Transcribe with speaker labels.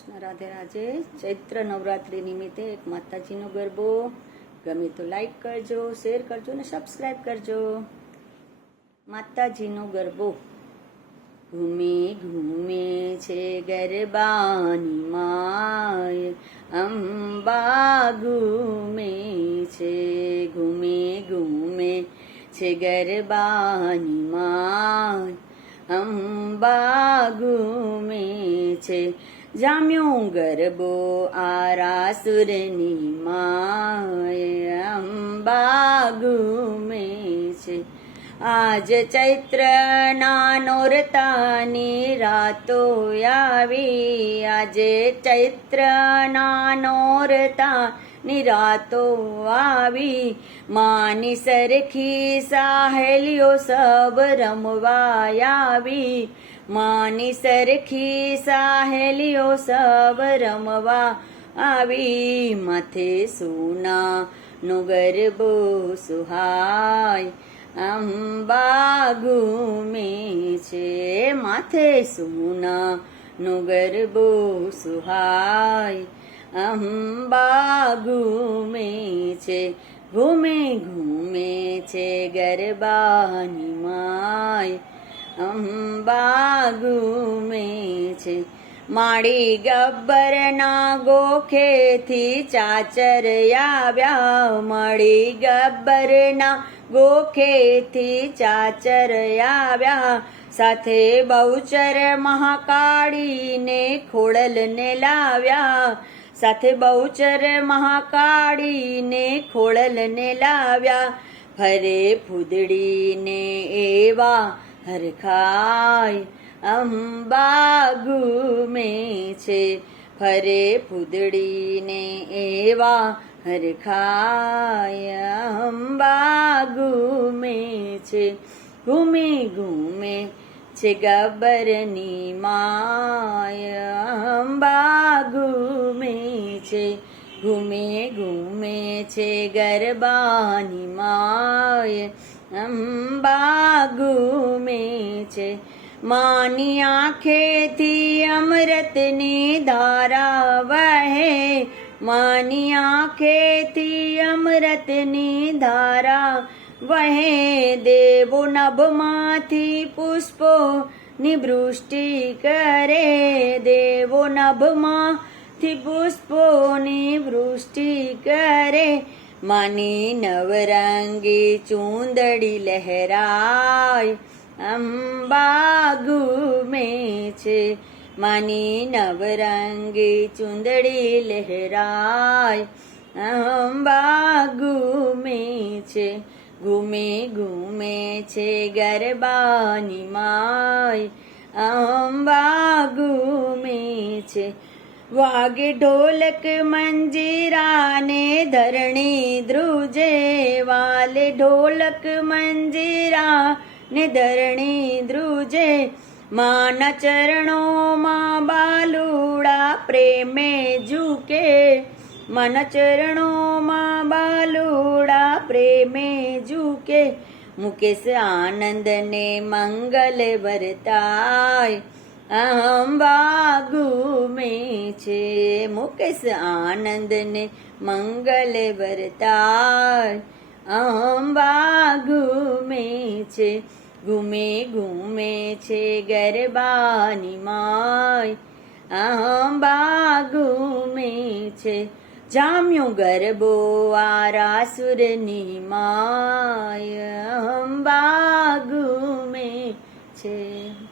Speaker 1: કૃષ્ણ રાધે રાજે ચૈત્ર નવરાત્રિ નિમિત્તે એક માતાજીનો ગરબો ગમે તો લાઈક કરજો શેર કરજો ને સબસ્ક્રાઈબ કરજો માતાજીનો ગરબો ઘૂમે ઘૂમે છે ગરબાની માય અંબા ઘૂમે છે ઘૂમે ઘૂમે છે ગરબાની માય અંબા ઘૂમે છે જામ્યો ગરબો આરાસુરની માય અંબા ગુમે છે. આજ ચૈત્ર નોરતાની રાતો આવી. આજે ચૈત્ર નોરતા નિરાતો આવી. માની સરખી સાહેલીઓ સબ રમવા આવી. માની સરખી સાહેલીઓ સબ રમવા આવી. માથે સુના નો ગરબો સુહાય. અંબા ઘૂમે છે. માથે સુના નો ગરબો સુહાય. અંબા ઘૂમે છે. ઘૂમે ઘૂમે છે ગરબાની અંબા છે માડી ગબ્બરના ગોખેથી ચાચર આવ્યા મળી ગબ્બરના ગોખેથી ચાચર આવ્યા સાથે બહુચર મહાકાળીને ખોળલને લાવ્યા. સાથે બહુચર મહાકાળીને ખોળલને લાવ્યા. ફરે ફૂદડીને એવા હરખાય અંબા ઘૂમે છે. ફરે ફૂદડીને એવા હરખાય અંબા ઘૂમે છે. ઘૂમે ઘૂમે છે ગબરની માય, અંબા ઘૂમે છે. ઘૂમે ઘૂમે છે ગરબાની માય, અંબા ઘૂમે છે માની આંખેથી અમૃતની ધારા વહે. માની આંખેથી અમૃતની ધારા વહે. દેવો નભમાંથી પુષ્પો નિવૃષ્ટિ કરે. દેવો નભમાંથી પુષ્પોની વૃષ્ટિ કરે. માની નવરંગી ચૂંદડી લહેરાય અંબા ઘૂમે છે. માની નવરંગી ચૂંદડી લહેરાય અંબા ઘૂમે છે. ઘૂમે ઘૂમે છે ગરબાની માય અંબા ઘૂમે છે. વાગે ઢોલક મંજીરાને ધરણી ધ્રુજે, વાલે ઢોલક મંજીરા ને ધરણી ધ્રુજે. માના ચરણોમાં બાલુડા પ્રેમે ઝૂકે માના ચરણોમાં બાલુડા પ્રેમે ઝૂકે. મુકેશ આનંદને મંગલ વરતાય અંબા ઘૂમે છે મુકેશ આનંદને મંગલ વરતાય. અંબા ઘૂમે છે ઘૂમે ઘૂમે છે ગરબાની માય. અંબા ઘૂમે છે જામ્યો ગરબો આરાસુરની માય. અંબા ઘૂમે છે